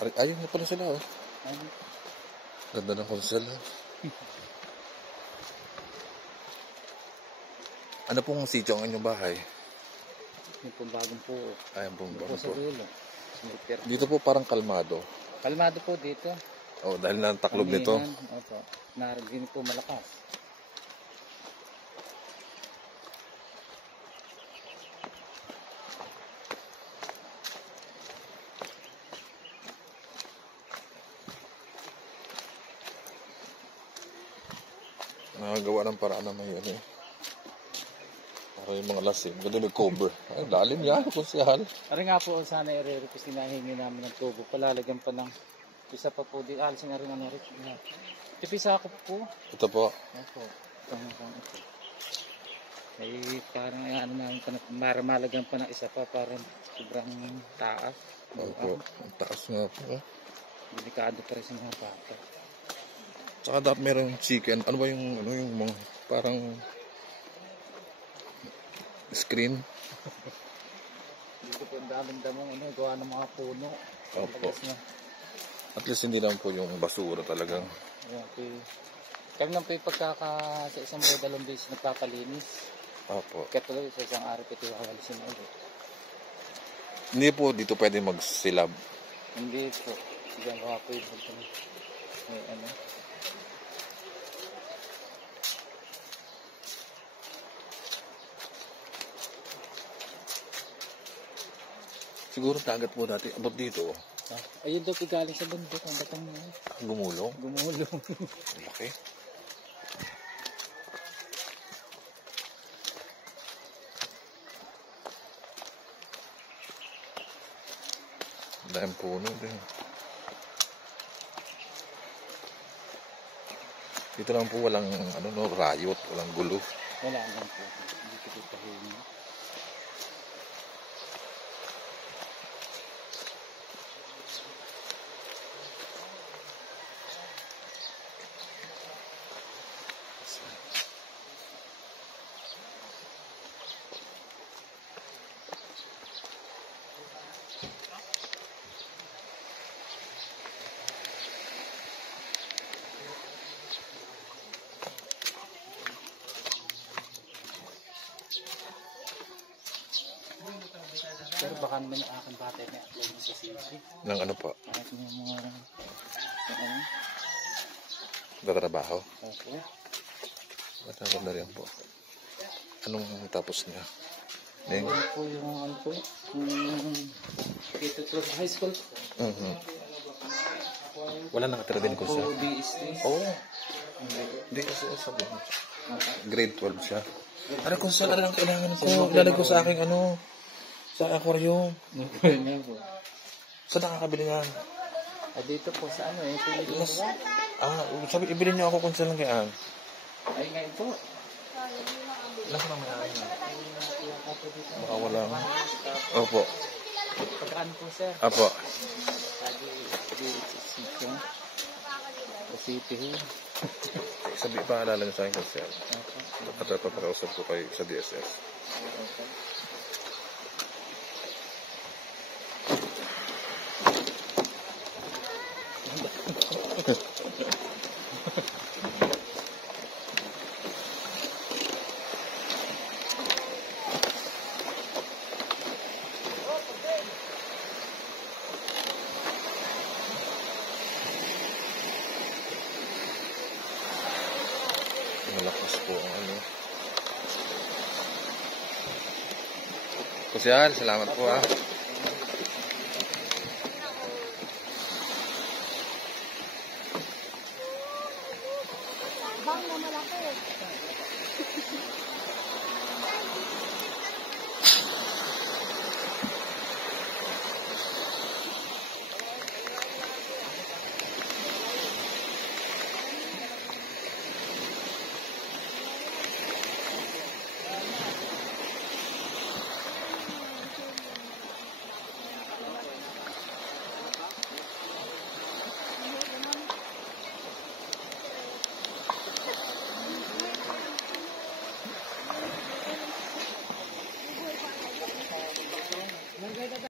Ayun na pala sila, oh. Ano? Ganda ng konsel, ha? Ano pong sityo ang inyong bahay? Yung pong bagong po. Ayan pong Po sa dulo. Dito po parang kalmado. Kalmado po dito. Oh, dahil na taklob nito. Opo. Naragin po malakas. Nakagawa ng paraan na may ano eh. Para yung mga lasing. Ganda may cover. Ay, lalim yan, konsehal. Ari nga po, sana i-request hinahingi namin ng tubo. Palalagyan pa ng isa pa po. Alisin na rin ang merit. Tipisa ako po. Ito po. Opo. Ito. Ay, parang ano namin pa na, malagyan pa ng isa pa. Parang sobrang taas. Opo. Ang taas nga po. Delikado pa rin sa mga bata. Tsaka dapat meron chicken. Ano ba yung, ano yung mga, parang screen? Dito po ang daming damong gawa ng mga puno. Opo. At least hindi lang po yung basura talagang. Okay. Kami lang po yung sa isang bay, dalawang days nagpapalinis. Opo. Kaya tuloy sa isang araw ito hawalisin ulit. Hindi po dito pwede magsilab. Hindi po. Diyan ko po yung may ano. Siguro dagat po dati. Abot dito. Ayun daw galing sa bundok. Ang batang gumulong. Gumulong. Laki. Dahil puno din. Dito lang po walang ano no, riot, walang gulo. Wala lang po. Dito po tahimik. Pero baka naman yung aking batay na upload sa city. Nang ano po? Kahit yung mga ano? Tatrabaho? Okay. Matawag na rin po. Anong tapos niya? Ano po yung ano po? Dito to high school. Wala nakatira din ko siya. Oo. Hindi kasi sabi mo. Grade 12 siya. Ano kung saan lang kailangan ko? Ilalagay ko sa aking ano? Sa aquarium. Saan nakakabili niyan? Dito po sa ano Pilipinas. Sabi ibili niyo ako kung saan lang kayaan. Ay ngayon po. Lahat naman yan. Baka wala. Opo. Pagkaan po sir. Opo. City. Sabi paalala niyo sa akin kasi. At papakausap ko kayo sa DSS. Malakas po ang ano. Kusyal, salamat po Bang na malaki.